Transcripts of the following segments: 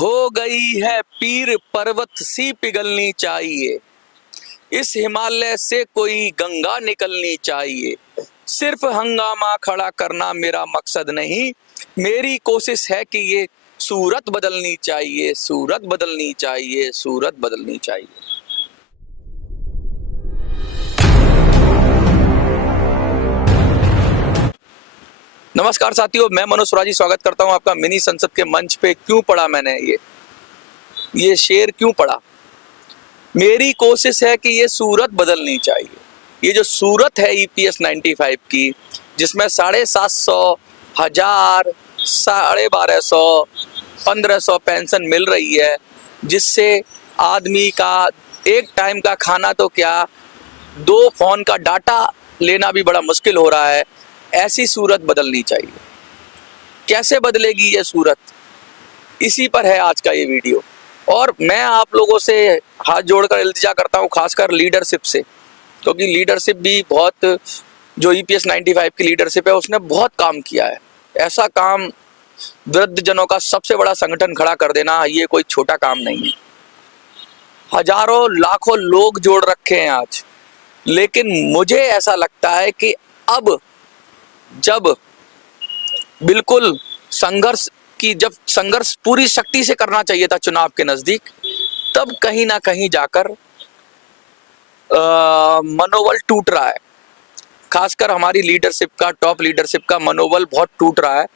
हो गई है पीर पर्वत सी पिघलनी चाहिए। इस हिमालय से कोई गंगा निकलनी चाहिए। सिर्फ हंगामा खड़ा करना मेरा मकसद नहीं, मेरी कोशिश है कि ये सूरत बदलनी चाहिए, सूरत बदलनी चाहिए, सूरत बदलनी चाहिए। नमस्कार साथियों, मैं मनोज स्वराजी स्वागत करता हूं आपका मिनी संसद के मंच पे। क्यों पढ़ा मैंने ये शेर क्यों पढ़ा? मेरी कोशिश है कि ये सूरत बदलनी चाहिए। ये जो सूरत है ईपीएस 95 की, जिसमें 750, 1000, 1250, 1500 पेंशन मिल रही है, जिससे आदमी का एक टाइम का खाना तो क्या, 2 फोन का डाटा लेना भी बड़ा मुश्किल हो रहा है। ऐसी सूरत बदलनी चाहिए। कैसे बदलेगी ये सूरत? इसी पर है आज का ये वीडियो। और मैं आप लोगों से हाथ जोड़कर इल्तिजा करता हूँ, खासकर लीडरशिप से, क्योंकि लीडरशिप भी बहुत, जो ईपीएस 95 की लीडरशिप है उसने बहुत काम किया है। ऐसा काम वृद्ध जनों का सबसे बड़ा संगठन खड़ा कर देना, ये कोई छोटा काम नहीं है। हजारों लाखों लोग जोड़ रखे हैं आज। लेकिन मुझे ऐसा लगता है कि अब जब बिल्कुल जब संघर्ष पूरी शक्ति से करना चाहिए था चुनाव के नजदीक, तब कहीं ना कहीं जाकर मनोबल टूट रहा है। खासकर हमारी लीडरशिप का, टॉप लीडरशिप का मनोबल बहुत टूट रहा है।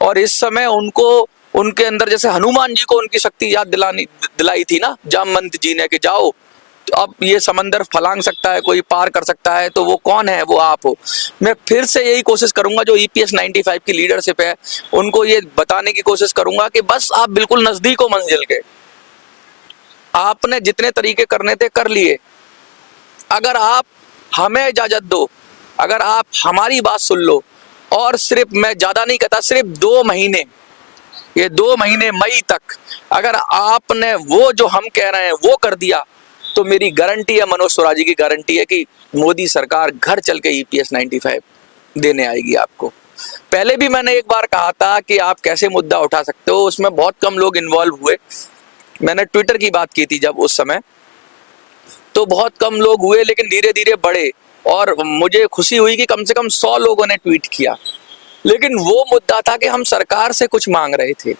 और इस समय उनके अंदर, जैसे हनुमान जी को उनकी शक्ति याद दिलाई थी ना जामवंत जी ने, कि जाओ, तो अब ये समंदर फलांग सकता है, कोई पार कर सकता है, तो वो कौन है? वो आप हो। मैं फिर से यही कोशिश करूंगा, जो ईपीएस 95 की लीडरशिप है उनको ये बताने की कोशिश करूंगा कि बस आप बिल्कुल नजदीक हो मंजिल के। आपने जितने तरीके करने थे कर लिए। अगर आप हमें इजाजत दो, अगर आप हमारी बात सुन लो, और सिर्फ, मैं ज्यादा नहीं कहता, सिर्फ 2 महीने, ये 2 महीने मई तक अगर आपने वो जो हम कह रहे हैं वो कर दिया, तो मेरी गारंटी है, मनोज स्वराजी की गारंटी है कि मोदी सरकार घर चल के ईपीएस 95 देने आएगी आपको। पहले भी मैंने एक बार कहा था कि आप कैसे मुद्दा उठा सकते हो, उसमें बहुत कम लोग इन्वॉल्व हुए। मैंने ट्विटर की बात की थी जब, उस समय तो बहुत कम लोग हुए, लेकिन धीरे धीरे बढ़े। और मुझे खुशी हुई कि कम से कम 100 लोगों ने ट्वीट किया। लेकिन वो मुद्दा था कि हम सरकार से कुछ मांग रहे थे,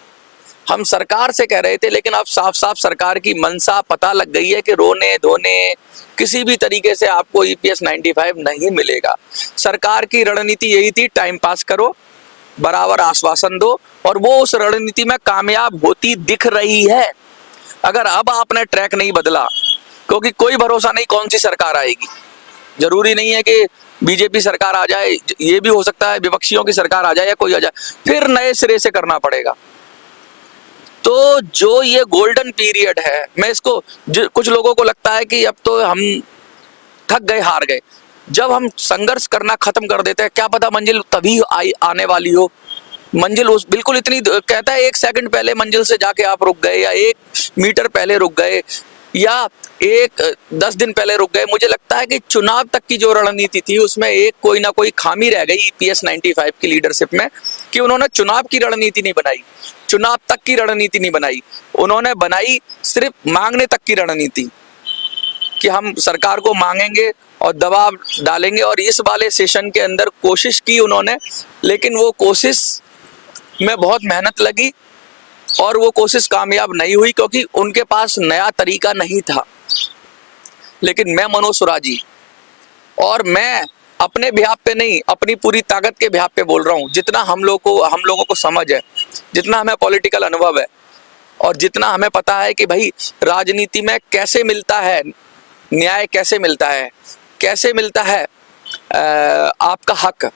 हम सरकार से कह रहे थे, लेकिन अब साफ साफ सरकार की मंशा पता लग गई है कि रोने धोने किसी भी तरीके से आपको ईपीएस 95 नहीं मिलेगा। सरकार की रणनीति यही थी, टाइम पास करो, बराबर आश्वासन दो, और वो उस रणनीति में कामयाब होती दिख रही है। अगर अब आपने ट्रैक नहीं बदला, क्योंकि कोई भरोसा नहीं कौन सी सरकार आएगी। जरूरी नहीं है कि बीजेपी सरकार आ जाए, ये भी हो सकता है विपक्षियों की सरकार आ जाए या कोई आ जाए, फिर नए सिरे से करना पड़ेगा। तो जो ये गोल्डन पीरियड है, मैं इसको, कुछ लोगों को लगता है कि अब तो हम थक गए, हार गए। जब हम संघर्ष करना खत्म कर देते हैं, क्या पता मंजिल तभी आने वाली हो। मंजिल उस बिल्कुल इतनी, कहता है 1 सेकंड पहले मंजिल से जाके आप रुक गए, या 1 मीटर पहले रुक गए, या 10 दिन पहले रुक गए। मुझे लगता है कि चुनाव तक की जो रणनीति थी उसमें एक कोई ना कोई खामी रह गई ईपीएस 95 की लीडरशिप में, कि उन्होंने चुनाव की रणनीति नहीं बनाई, चुनाव तक की रणनीति नहीं बनाई। उन्होंने बनाई सिर्फ मांगने तक की रणनीति, कि हम सरकार को मांगेंगे और दबाव डालेंगे। और इस वाले सेशन के अंदर कोशिश की उन्होंने, लेकिन वो कोशिश में बहुत मेहनत लगी और वो कोशिश कामयाब नहीं हुई, क्योंकि उनके पास नया तरीका नहीं था। लेकिन मैं मनोज स्वराजी, और मैं अपने बिहाफ पे नहीं, अपनी पूरी ताकत के बिहाफ पे बोल रहा हूँ। जितना हम लोगों को समझ है, जितना हमें पॉलिटिकल अनुभव है, और जितना हमें पता है कि भाई राजनीति में कैसे मिलता है न्याय, कैसे मिलता है आपका हक।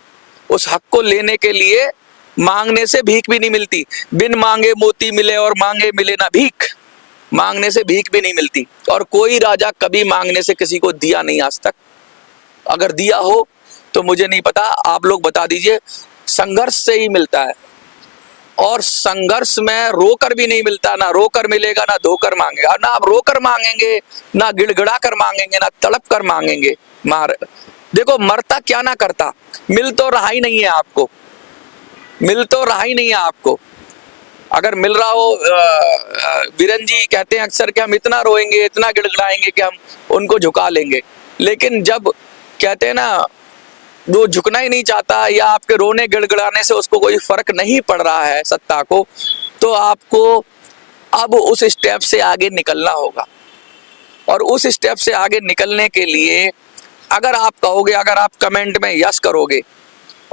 उस हक को लेने के लिए मांगने से भीख भी नहीं मिलती। बिन मांगे मोती मिले और मांगे मिले ना भीख। मांगने से भीख भी नहीं मिलती, और कोई राजा कभी मांगने से किसी को दिया नहीं आज तक। अगर दिया हो तो मुझे नहीं पता, आप लोग बता दीजिए। संघर्ष से ही मिलता है, और संघर्ष में रोकर भी नहीं मिलता। ना रोकर मिलेगा, ना धोकर मांगेगा। ना आप रोकर मांगेंगे, ना गिड़गिड़ा कर मांगेंगे, ना तड़प कर मांगेंगे। देखो, मरता क्या ना करता, मिल तो रहा ही नहीं है आपको, मिल तो रहा ही नहीं है आपको। अगर मिल रहा हो, बीरन जी कहते हैं अक्सर कि हम इतना रोएंगे, इतना गिड़गिड़ाएंगे कि हम उनको झुका लेंगे, लेकिन जब कहते हैं ना वो झुकना ही नहीं चाहता या आपके रोने गिड़गिड़ाने से उसको कोई फर्क नहीं पड़ रहा है सत्ता को, तो आपको अब उस स्टेप से आगे निकलना होगा। और उस स्टेप से आगे निकलने के लिए अगर आप कहोगे, अगर आप कमेंट में यस करोगे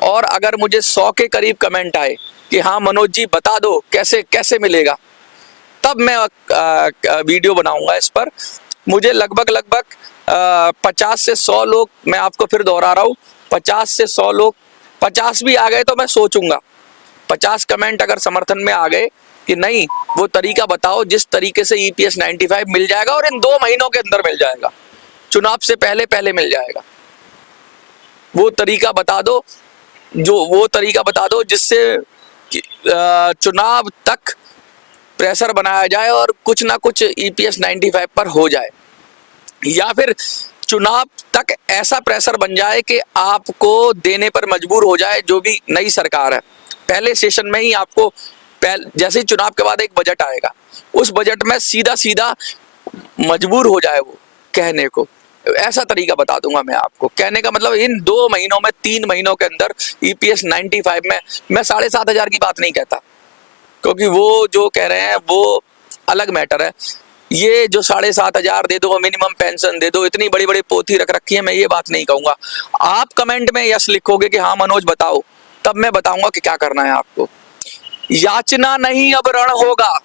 और अगर मुझे 100 के करीब कमेंट आए कि हाँ मनोज जी बता दो कैसे कैसे मिलेगा, तब मैं वीडियो बनाऊंगा इस पर। मुझे लगभग 50 से 100 लोग, मैं आपको फिर दोहरा रहा हूँ, 50 से 100 लोग, 50 भी आ गए तो मैं सोचूंगा। 50 कमेंट अगर समर्थन में आ गए कि नहीं वो तरीका बताओ जिस तरीके से EPS 95 मिल जाएगा, और इन 2 महीनों के अंदर मिल जाएगा, चुनाव से पहले पहले मिल जाएगा, वो तरीका बता दो, वो तरीका बता दो जिससे चुनाव तक प्रेशर बनाया जाए और कुछ ना कुछ EPS 95 पर हो जाए, या फिर चुनाव तक ऐसा प्रेशर बन जाए कि आपको देने पर मजबूर हो जाए जो भी नई सरकार है। पहले सेशन में ही आपको जैसे ही चुनाव के बाद एक बजट आएगा, उस बजट में सीधा सीधा मजबूर हो जाए वो कहने को, ऐसा तरीका बता दूंगा मैं आपको। कहने का मतलब इन 2 महीनों में, 3 महीनों के अंदर EPS 95 में, मैं 7,500 की बात नहीं कहता क्योंकि वो जो कह रहे हैं वो अलग मैटर है। ये जो 7,500 दे दो, मिनिमम पेंशन दे दो, इतनी बड़ी बड़ी पोथी रख रखी है, मैं ये बात नहीं कहूंगा। आप कमेंट में यस लिखोगे कि हाँ मनोज बताओ, तब मैं बताऊंगा कि क्या करना है आपको। याचना नहीं अब रण होगा,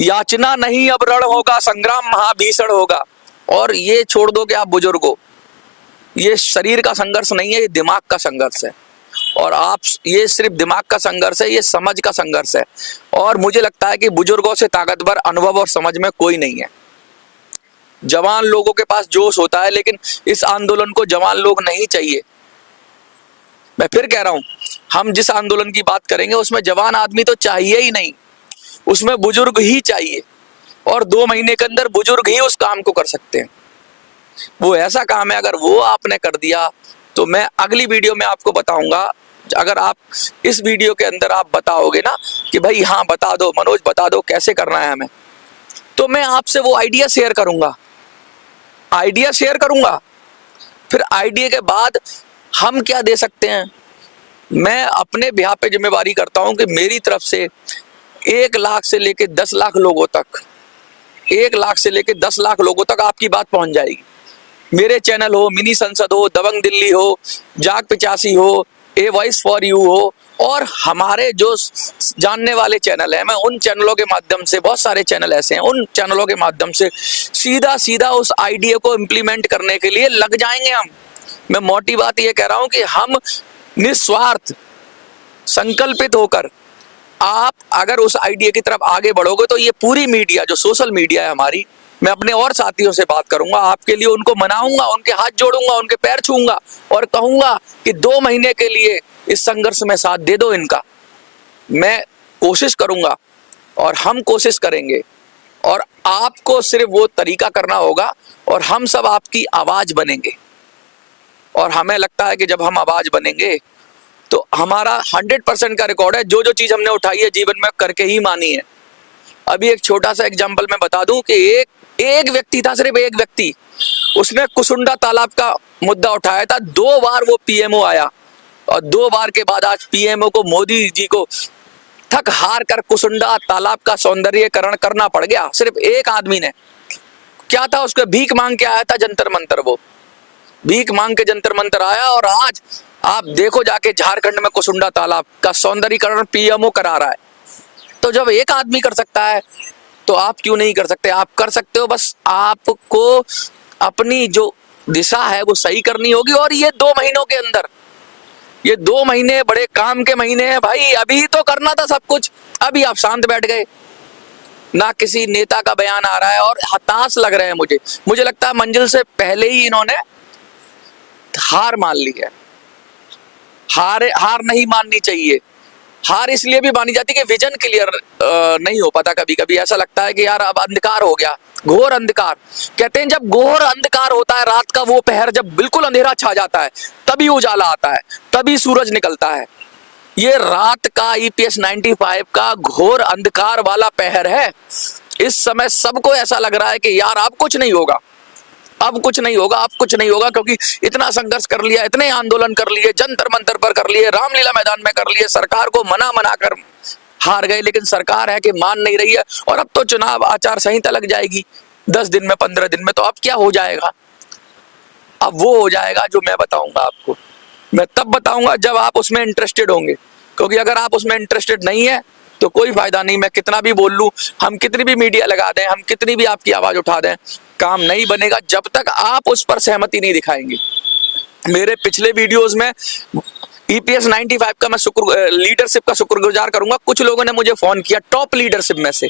याचना नहीं अब रण होगा, संग्राम महाभीषण होगा। और ये छोड़ दो कि आप बुजुर्गों, ये शरीर का संघर्ष नहीं है, ये दिमाग का संघर्ष है, और आप ये सिर्फ दिमाग का संघर्ष है, ये समझ का संघर्ष है। और मुझे लगता है कि बुजुर्गों से ताकतवर अनुभव और समझ में कोई नहीं है। जवान लोगों के पास जोश होता है, लेकिन इस आंदोलन को जवान लोग नहीं चाहिए। मैं फिर कह रहा हूं, हम जिस आंदोलन की बात करेंगे उसमें जवान आदमी तो चाहिए ही नहीं, उसमें बुजुर्ग ही चाहिए, और 2 महीने के अंदर बुजुर्ग ही उस काम को कर सकते हैं। वो ऐसा काम है, अगर वो आपने कर दिया तो मैं अगली वीडियो में आपको बताऊंगा। अगर आप इस वीडियो के अंदर आप बताओगे ना कि भाई हाँ बता दो मनोज, बता दो कैसे करना है हमें, तो मैं आपसे वो आइडिया शेयर करूंगा, फिर आइडिया के बाद हम क्या दे सकते हैं। मैं अपने बिहार पे जिम्मेवारी करता हूं कि मेरी तरफ से 1 लाख से लेके 10 लाख लोगों तक, 1 लाख से लेके 10 लाख लोगों तक आपकी बात पहुंच जाएगी। मेरे चैनल हो, मिनी संसद हो, दबंग दिल्ली हो, जाग 85 हो, ए वॉइस फॉर यू हो, और हमारे जो जानने वाले चैनल हैं, मैं उन चैनलों के माध्यम से, बहुत सारे चैनल ऐसे हैं, उन चैनलों के माध्यम से सीधा सीधा उस आइडिया को इम्प्लीमेंट करने के लिए लग जाएंगे हम। मैं मोटी बात ये कह रहा हूं कि हम निस्वार्थ संकल्पित होकर, आप अगर उस आइडिया की तरफ आगे बढ़ोगे तो ये पूरी मीडिया, जो सोशल मीडिया है हमारी, मैं अपने और साथियों से बात करूंगा, आपके लिए उनको मनाऊंगा, उनके हाथ जोड़ूंगा, उनके पैर छूंगा और कहूंगा कि 2 महीने के लिए इस संघर्ष में साथ दे दो इनका। मैं कोशिश करूंगा और हम कोशिश करेंगे, और आपको सिर्फ वो तरीका करना होगा, और हम सब आपकी आवाज बनेंगे। और हमें लगता है कि जब हम आवाज बनेंगे तो हमारा 100% का रिकॉर्ड है, जो जो चीज हमने उठाई है जीवन में करके ही मानी है। अभी एक छोटा सा एग्जांपल मैं बता दूं कि एक व्यक्ति था, सिर्फ एक व्यक्ति, उसने कुसुंडा तालाब का मुद्दा उठाया था। 2 बार वो पीएमओ आया, और 2 बार के बाद आज पीएमओ को, मोदी जी को थक हार कर कुसुंडा तालाब का सौंदर्यीकरण करना पड़ गया, सिर्फ एक आदमी ने। क्या था, उसको भीख मांग के आया था जंतर मंतर, वो भीख मांग के जंतर मंतर आया, और आज आप देखो जाके झारखंड में कुसुंडा तालाब का सौंदर्यीकरण पीएमओ करा रहा है। तो जब एक आदमी कर सकता है तो आप क्यों नहीं कर सकते। आप कर सकते हो, बस आपको अपनी जो दिशा है वो सही करनी होगी। और ये 2 महीनों के अंदर, ये 2 महीने बड़े काम के महीने हैं भाई। अभी तो करना था सब कुछ, अभी आप शांत बैठ गए, ना किसी नेता का बयान आ रहा है, और हताश लग रहे हैं मुझे लगता है मंजिल से पहले ही इन्होंने हार मान ली है। हार नहीं माननी चाहिए। हार इसलिए भी मानी जाती है कि विजन क्लियर नहीं हो पाता। कभी कभी ऐसा लगता है कि यार अब अंधकार हो गया, घोर अंधकार। कहते हैं जब घोर अंधकार होता है, रात का वो पहर जब बिल्कुल अंधेरा छा जाता है, तभी उजाला आता है, तभी सूरज निकलता है। ये रात का ईपीएस 95 का घोर अंधकार वाला पहर है। इस समय सबको ऐसा लग रहा है कि यार अब कुछ नहीं होगा, अब कुछ नहीं होगा, अब कुछ नहीं होगा, क्योंकि इतना संघर्ष कर लिया, इतने आंदोलन कर लिए, जंतर मंतर पर कर लिए, रामलीला मैदान में कर लिए, सरकार को मना कर हार गए, लेकिन सरकार है कि मान नहीं रही है। और अब तो चुनाव आचार संहिता लग जाएगी 10 दिन में, 15 दिन में, तो अब क्या हो जाएगा? अब वो हो जाएगा जो मैं बताऊंगा आपको। मैं तब बताऊंगा जब आप उसमें इंटरेस्टेड होंगे, क्योंकि अगर आप उसमें इंटरेस्टेड नहीं है तो कोई फायदा नहीं। मैं कितना भी बोल लूं, हम कितनी भी मीडिया लगा दें, हम कितनी भी आपकी आवाज उठा दें, काम नहीं बनेगा जब तक आप उस पर सहमति नहीं दिखाएंगे। मेरे पिछले वीडियोस में ईपीएस 95 का मैं लीडरशिप का शुक्रगुजार करूंगा। कुछ लोगों ने मुझे फोन किया टॉप लीडरशिप में से,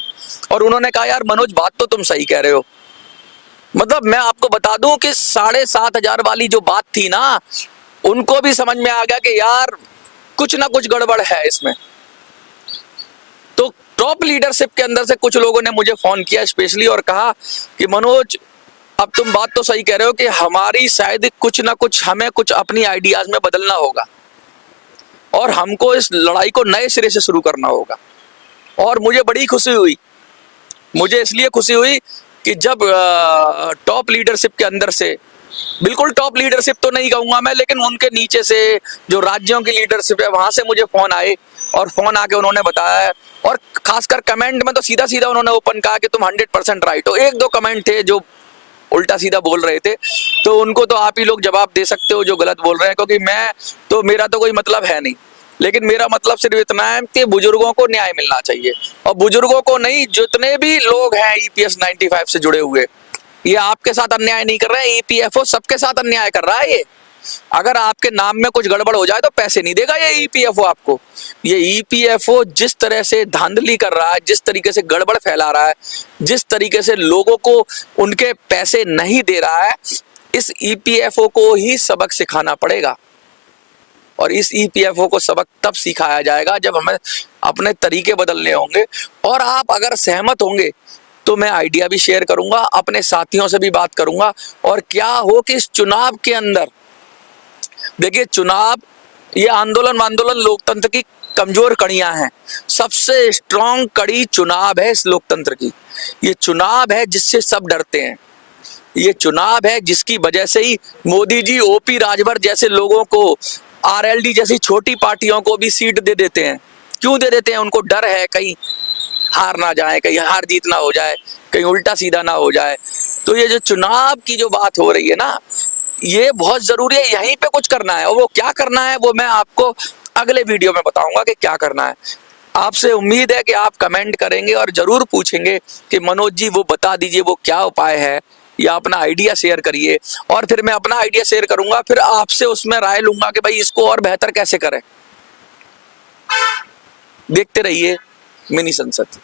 और उन्होंने कहा यार मनोज बात तो तुम सही कह रहे हो। मतलब मैं आपको बता दूं कि 7,500 वाली जो बात थी ना, उनको भी समझ में आ गया कि यार कुछ ना कुछ गड़बड़ है इसमें। तो टॉप लीडरशिप के अंदर से कुछ लोगों ने मुझे फोन किया स्पेशली और कहा कि मनोज अब तुम बात तो सही कह रहे हो कि हमारी शायद कुछ ना कुछ, हमें कुछ अपनी आइडियाज में बदलना होगा और हमको इस लड़ाई को नए सिरे से शुरू करना होगा। और मुझे बड़ी खुशी हुई, मुझे इसलिए खुशी हुई कि जब टॉप लीडरशिप के अंदर से, बिल्कुल टॉप लीडरशिप तो नहीं कहूंगा मैं, लेकिन उनके नीचे से जो राज्यों की लीडरशिप है वहां से मुझे फोन आए, और फोन आके उन्होंने बताया, और खासकर कमेंट में तो सीधा सीधा उन्होंने ओपन कहा कि तुम 100% राइट हो। एक दो कमेंट थे जो उल्टा सीधा बोल रहे थे, तो उनको तो आप ही लोग जवाब दे सकते हो जो गलत बोल रहे हैं, क्योंकि मैं तो, मेरा तो कोई मतलब है नहीं। लेकिन मेरा मतलब सिर्फ इतना है कि बुजुर्गों को न्याय मिलना चाहिए, और बुजुर्गों को नहीं, जितने भी लोग हैं ईपीएस 95 से जुड़े हुए, ये आपके साथ अन्याय नहीं कर रहे हैं। ईपीएफओ सबके साथ अन्याय कर रहा है। ये अगर आपके नाम में कुछ गड़बड़ हो जाए तो पैसे नहीं देगा ये ईपीएफओ आपको। ये ईपीएफओ जिस तरह से धांधली कर रहा है, जिस तरीके से गड़बड़ फैला रहा है, जिस तरीके से लोगों को उनके पैसे नहीं दे रहा है, इस ईपीएफओ को ही सबक सिखाना पड़ेगा। और इस ईपीएफओ को सबक तब सिखाया जाएगा जब हमें अपने तरीके बदलने होंगे। और आप अगर सहमत होंगे तो मैं आइडिया भी शेयर करूंगा, अपने साथियों से भी बात करूंगा। और क्या हो कि इस चुनाव के अंदर, देखिए चुनाव, ये आंदोलन लोकतंत्र की कमजोर कड़ियां हैं। सबसे स्ट्रांग कड़ी चुनाव है इस लोकतंत्र की। ये चुनाव है जिससे सब डरते हैं। ये चुनाव है जिसकी वजह से ही मोदी जी ओपी राजभर जैसे लोगों को, आरएलडी जैसी छोटी पार्टियों को भी सीट दे देते हैं। क्यों दे देते हैं? उनको डर है कहीं हार ना जाए, कहीं हार जीत ना हो जाए, कहीं उल्टा सीधा ना हो जाए। तो ये जो चुनाव की जो बात हो रही है ना, ये बहुत जरूरी है। यहीं पे कुछ करना है, और वो क्या करना है वो मैं आपको अगले वीडियो में बताऊंगा कि क्या करना है। आपसे उम्मीद है कि आप कमेंट करेंगे और जरूर पूछेंगे कि मनोज जी वो बता दीजिए वो क्या उपाय है, या अपना आइडिया शेयर करिए। और फिर मैं अपना आइडिया शेयर करूंगा, फिर आपसे उसमें राय लूंगा कि भाई इसको और बेहतर कैसे करें। देखते रहिए मिनी संसद।